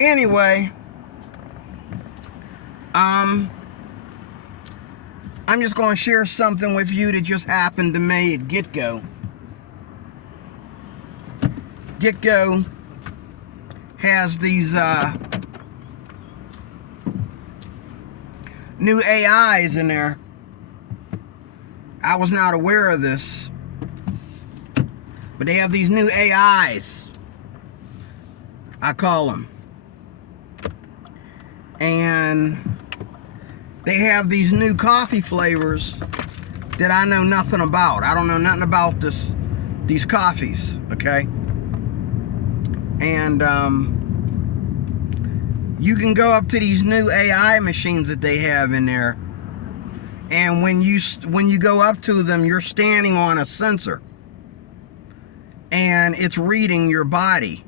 Anyway, I'm just going to share something with you that just happened to me at GetGo. GetGo has these new AIs in there. I was not aware of this, but they have these new AIs, I call them, and they have these new coffee flavors that I know nothing about. I don't know nothing about these coffees, okay? And you can go up to these new AI machines that they have in there, and when you go up to them, you're standing on a sensor, and it's reading your body.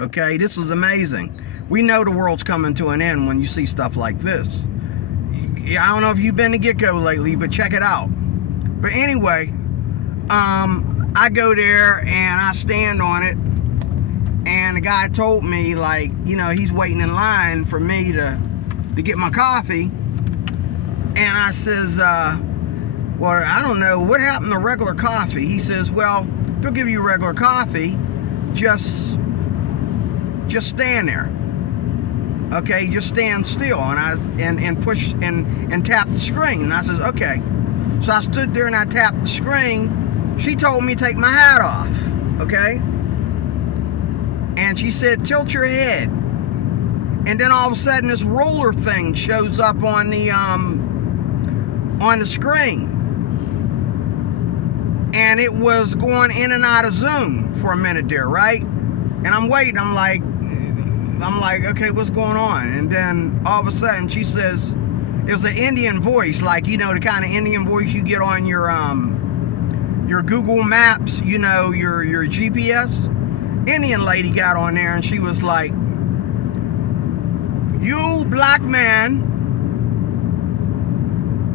Okay, this is amazing. We know the world's coming to an end when you see stuff like this. I don't know if you've been to GetGo lately, but check it out. But anyway, I go there and I stand on it, and the guy told me, like, you know, he's waiting in line for me to get my coffee. And I says, well, I don't know, what happened to regular coffee? He says, well, they'll give you regular coffee, just stand there. Okay, just stand still. And push and tap the screen. And I says, okay. So I stood there and I tapped the screen. She told me to take my hat off. Okay? And she said, tilt your head. And then all of a sudden this roller thing shows up on the screen. And it was going in and out of Zoom for a minute there, right? And I'm waiting, I'm like, okay, what's going on? And then all of a sudden she says, it was an Indian voice, like, you know, the kind of Indian voice you get on your Google Maps, you know, your GPS. Indian lady got on there and she was like, you black man,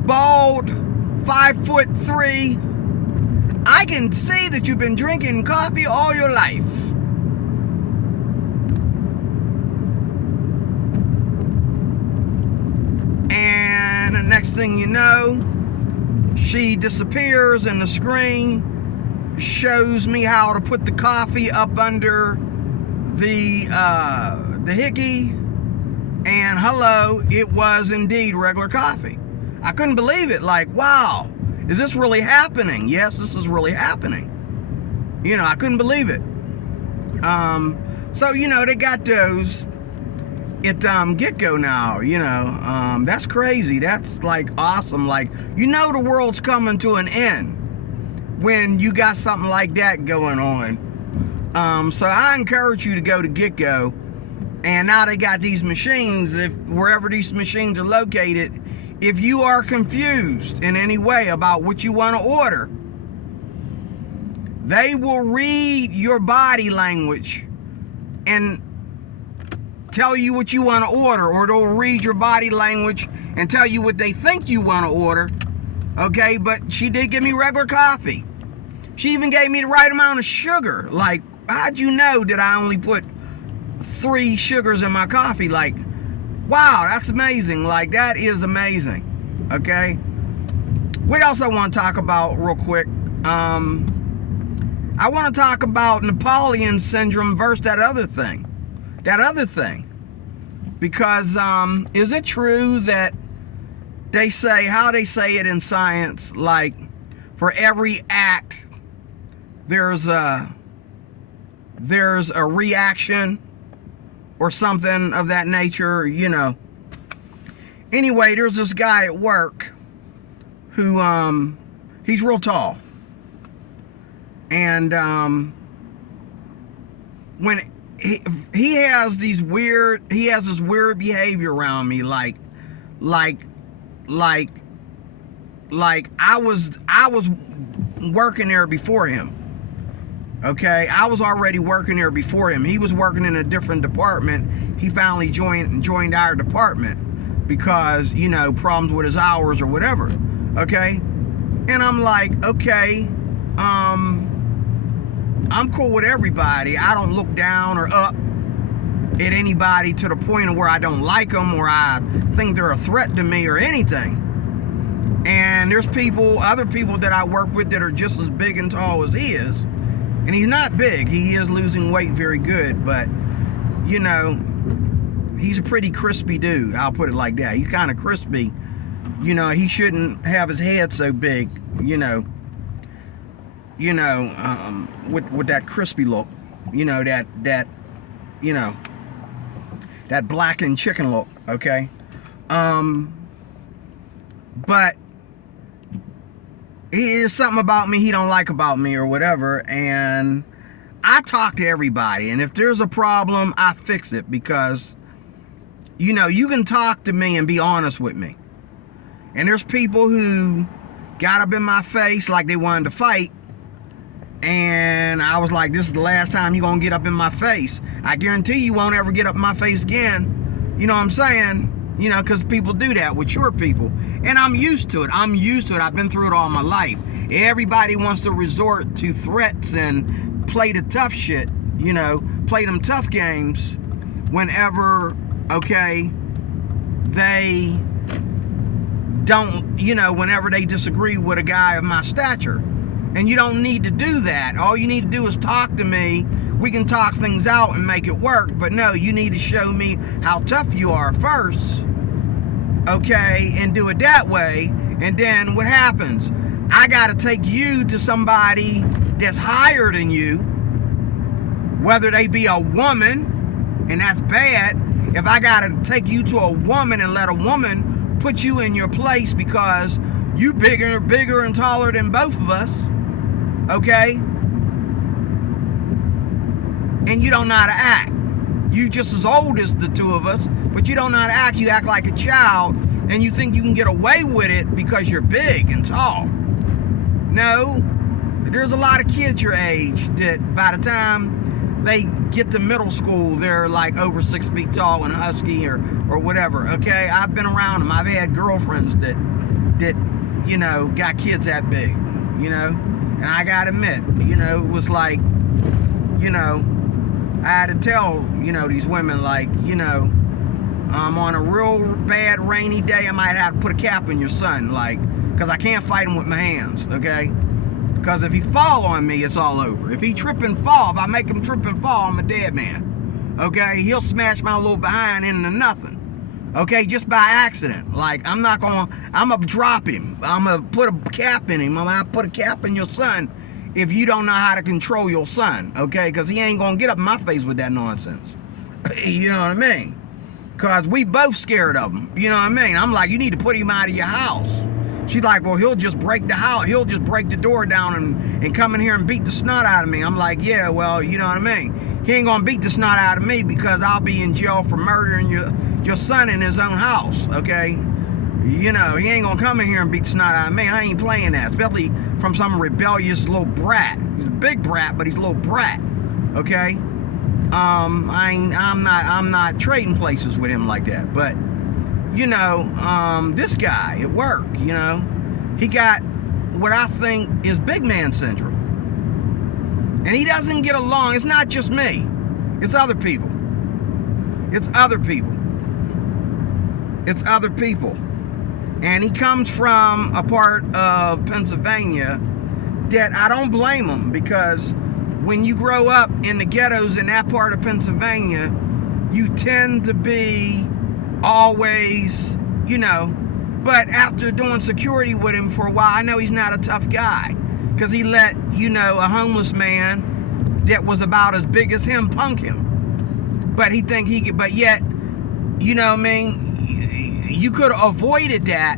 bald, 5'3", I can see that you've been drinking coffee all your life. And the next thing you know, she disappears and the screen shows me how to put the coffee up under the hickey, and hello, it was indeed regular coffee. I couldn't believe it. Like, wow, is this really happening? Yes, this is really happening. You know, I couldn't believe it. So, you know, they got those at GetGo now, you know. That's crazy. That's like awesome. Like, you know, the world's coming to an end when you got something like that going on. So I encourage you to go to GetGo. And now they got these machines, wherever these machines are located, if you are confused in any way about what you want to order, they will read your body language and tell you what you want to order, or they'll read your body language and tell you what they think you want to order. Okay, but she did give me regular coffee. She even gave me the right amount of sugar. Like, how'd you know that I only put 3 sugars in my coffee? Like, wow, that's amazing. Like, that is amazing. Okay, what else I want to talk about real quick? I want to talk about Napoleon Syndrome versus that other thing, because is it true that they say, how they say it in science, like, for every act there's a reaction or something of that nature, you know? Anyway, there's this guy at work who he's real tall, and when he has this weird behavior around me, like I was working there before him. Okay, I was already working there before him. He was working in a different department. He finally joined our department because, you know, problems with his hours or whatever. Okay, and I'm like, okay, I'm cool with everybody. I don't look down or up. at anybody to the point of where I don't like them or I think they're a threat to me or anything. And there's other people that I work with that are just as big and tall as he is. And he's not big. He is losing weight very good, but, you know, he's a pretty crispy dude. I'll put it like that. He's kind of crispy. You know, he shouldn't have his head so big, with that crispy look, that blackened chicken look, okay? But there's something about me he don't like about me or whatever, and I talk to everybody, and if there's a problem, I fix it, because, you can talk to me and be honest with me. And there's people who got up in my face like they wanted to fight, and I was like, this is the last time you're going to get up in my face. I guarantee you won't ever get up in my face again. You know what I'm saying? Because people do that with your people. And I'm used to it. I've been through it all my life. Everybody wants to resort to threats and play the tough shit, play them tough games whenever, they don't, whenever they disagree with a guy of my stature. And you don't need to do that. All you need to do is talk to me. We can talk things out and make it work. But no, you need to show me how tough you are first. And do it that way. And then what happens? I got to take you to somebody that's higher than you. Whether they be a woman, and that's bad. If I got to take you to a woman and let a woman put you in your place because you bigger and taller than both of us. And you don't know how to act. You just as old as the two of us, but you don't know how to act. You act like a child, and you think you can get away with it because you're big and tall. No, there's a lot of kids your age that by the time they get to middle school, they're like over 6 feet tall and husky or whatever. I've been around them. I've had girlfriends that got kids that big, and I gotta admit, it was like, I had to tell, these women, like, on a real bad rainy day, I might have to put a cap in your son, like, because I can't fight him with my hands, because if he fall on me, it's all over. If he trip and fall, if I make him trip and fall, I'm a dead man, he'll smash my little behind into nothing. Just by accident. Like, I'm gonna drop him. I'm gonna put a cap in him. I'm gonna put a cap in your son if you don't know how to control your son, because he ain't gonna get up in my face with that nonsense. You know what I mean? Because we both scared of him. You know what I mean? I'm like, you need to put him out of your house. She's like, well, he'll just break the house. He'll just break the door down and come in here and beat the snot out of me. I'm like, yeah, well, you know what I mean? He ain't gonna beat the snot out of me because I'll be in jail for murdering your son in his own house, He ain't gonna come in here and beat the snot out of me. I ain't playing that, especially from some rebellious little brat. He's a big brat, but he's a little brat, I'm not trading places with him like that. But, this guy at work, he got what I think is big man syndrome. And he doesn't get along. It's not just me. It's other people. And he comes from a part of Pennsylvania that I don't blame him, because when you grow up in the ghettos in that part of Pennsylvania, you tend to be always, but after doing security with him for a while, I know he's not a tough guy, because he let, a homeless man that was about as big as him punk him. But he think he could, but yet, you could have avoided that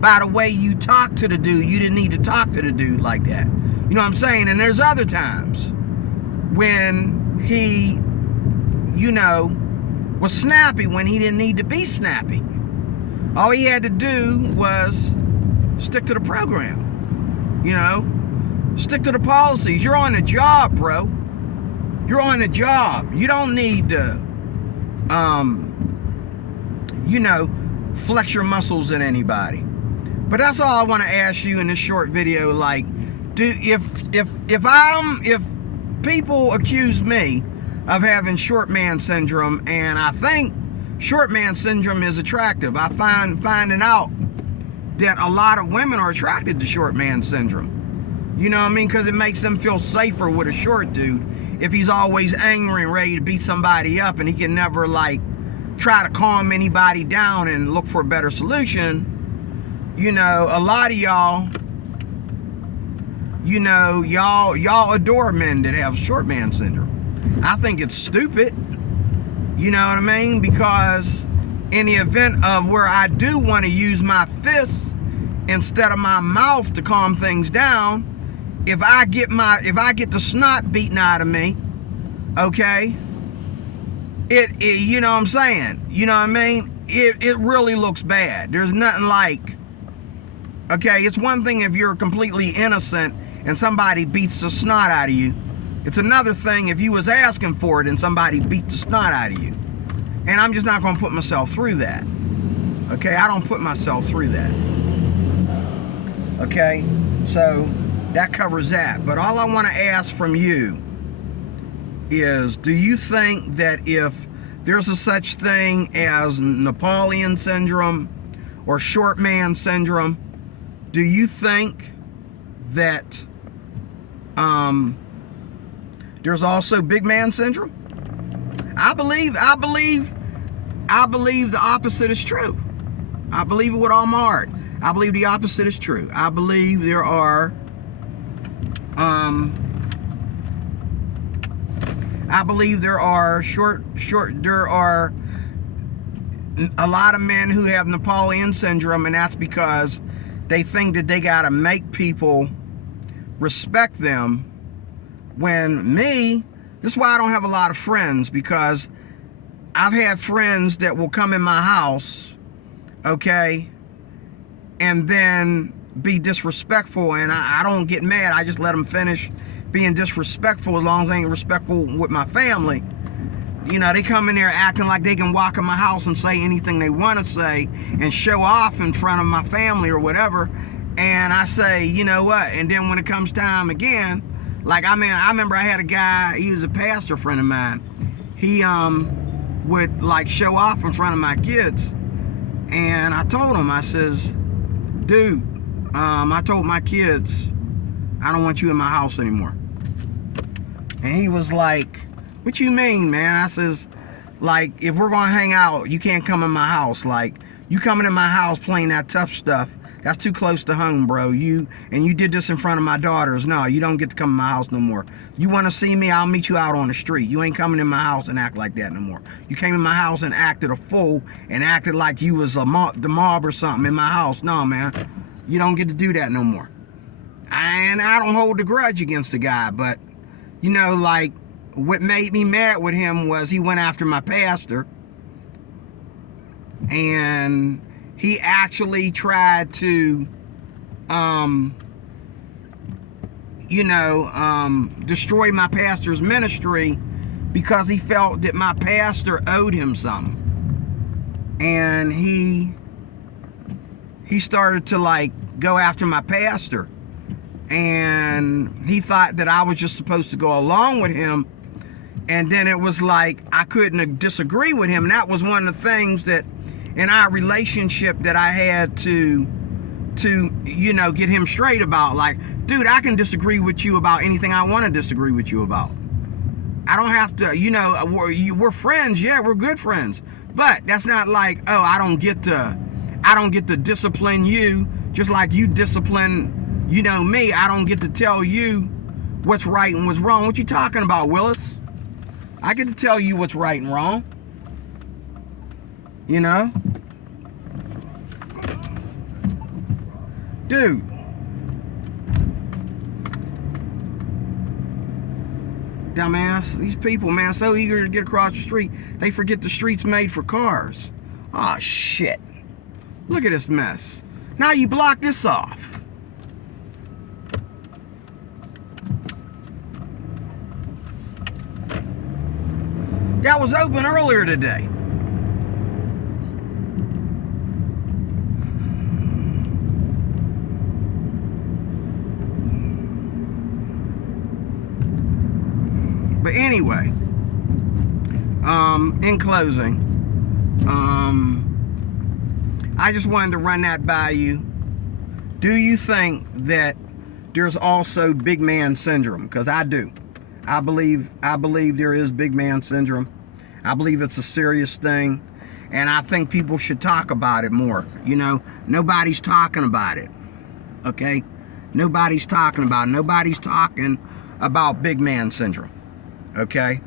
by the way you talk to the dude. You didn't need to talk to the dude like that. You know what I'm saying? And there's other times when he, was snappy when he didn't need to be snappy. All he had to do was stick to the program. Stick to the policies. You're on the job, bro. You're on the job. You don't need to, flex your muscles at anybody. But that's all I want to ask you in this short video. Like, if people accuse me of having short man syndrome, and I think short man syndrome is attractive. I finding out that a lot of women are attracted to short man syndrome. You know what I mean? Because it makes them feel safer with a short dude. If he's always angry and ready to beat somebody up, and he can never like try to calm anybody down and look for a better solution, you know, a lot of y'all, you know, y'all adore men that have short man syndrome. I think it's stupid. You know what I mean? Because in the event of where I do want to use my fists instead of my mouth to calm things down, if I get the snot beaten out of me, okay, it you know what I'm saying? You know what I mean? It really looks bad. There's nothing like, okay, it's one thing if you're completely innocent and somebody beats the snot out of you. It's another thing if you was asking for it and somebody beat the snot out of you. And I'm just not going to put myself through that. Okay, I don't put myself through that. Okay, so that covers that. But all I want to ask from you is, do you think that if there's a such thing as Napoleon Syndrome or short man syndrome, do you think that there's also big man syndrome? I believe the opposite is true. I believe it with all my heart. I believe the opposite is true. I believe there are there are a lot of men who have Napoleon syndrome, and that's because they think that they gotta make people respect them. When me, this is why I don't have a lot of friends, because I've had friends that will come in my house, okay, and then be disrespectful, and I don't get mad. I just let them finish being disrespectful as long as they ain't respectful with my family. You know, they come in there acting like they can walk in my house and say anything they want to say and show off in front of my family or whatever. And I say, you know what? And then when it comes time again, like, I mean, I remember I had a guy, he was a pastor friend of mine. He would like show off in front of my kids. And I told him, I says, dude, I told my kids, I don't want you in my house anymore. And he was like, what you mean, man? I says, like, if we're gonna hang out, you can't come in my house. Like, you coming in my house playing that tough stuff, that's too close to home, bro. You did this in front of my daughters. No, you don't get to come in my house no more. You want to see me, I'll meet you out on the street. You ain't coming in my house and act like that no more. You came in my house and acted a fool and acted like you was the mob or something in my house. No, man, you don't get to do that no more. And I don't hold a grudge against the guy, but, you know, like, what made me mad with him was he went after my pastor, and he actually tried to, destroy my pastor's ministry because he felt that my pastor owed him something. And he started to, like, go after my pastor. And he thought that I was just supposed to go along with him. And then it was like I couldn't disagree with him. And that was one of the things that in our relationship that I had to get him straight about. Like, dude, I can disagree with you about anything I want to disagree with you about. I don't have to, we're friends. Yeah, we're good friends. But that's not like, oh, I don't get to discipline you just like you discipline, me. I don't get to tell you what's right and what's wrong. What you talking about, Willis? I get to tell you what's right and wrong. Dude. Dumbass. These people, man, so eager to get across the street, they forget the street's made for cars. Oh, shit. Look at this mess. Now you block this off. That was open earlier today. But anyway, in closing, I just wanted to run that by you. Do you think that there's also big man syndrome? Because I do. I believe there is big man syndrome. I believe it's a serious thing, and I think people should talk about it more. You know, nobody's talking about it. Okay? Nobody's talking about it. Nobody's talking about big man syndrome. Okay?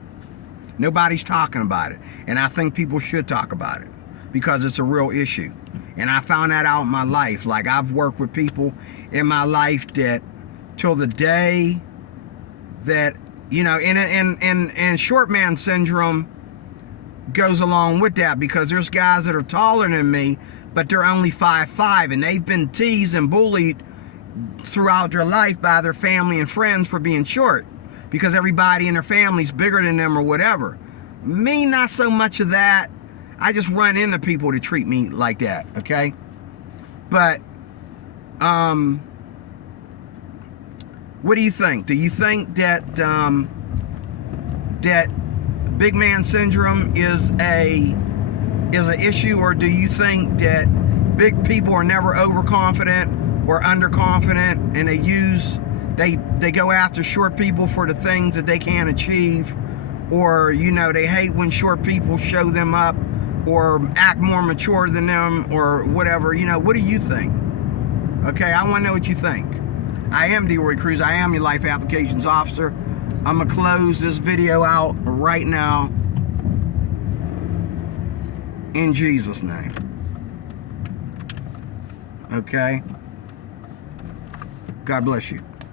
Nobody's talking about it. And I think people should talk about it because it's a real issue. And I found that out in my life. Like, I've worked with people in my life that till the day that, you know, and short man syndrome goes along with that, because there's guys that are taller than me, but they're only 5'5", and they've been teased and bullied throughout their life by their family and friends for being short, because everybody in their family's bigger than them or whatever. Me, not so much of that. I just run into people to treat me like that, okay? But, what do you think? Do you think that, that big man syndrome is an issue, or do you think that big people are never overconfident or underconfident, and they go after short people for the things that they can't achieve, or, you know, they hate when short people show them up or act more mature than them or whatever? You know, what do you think? Okay, I want to know what you think. I am D. Cruz. I am your life applications officer. I'm going to close this video out right now in Jesus' name. Okay? God bless you.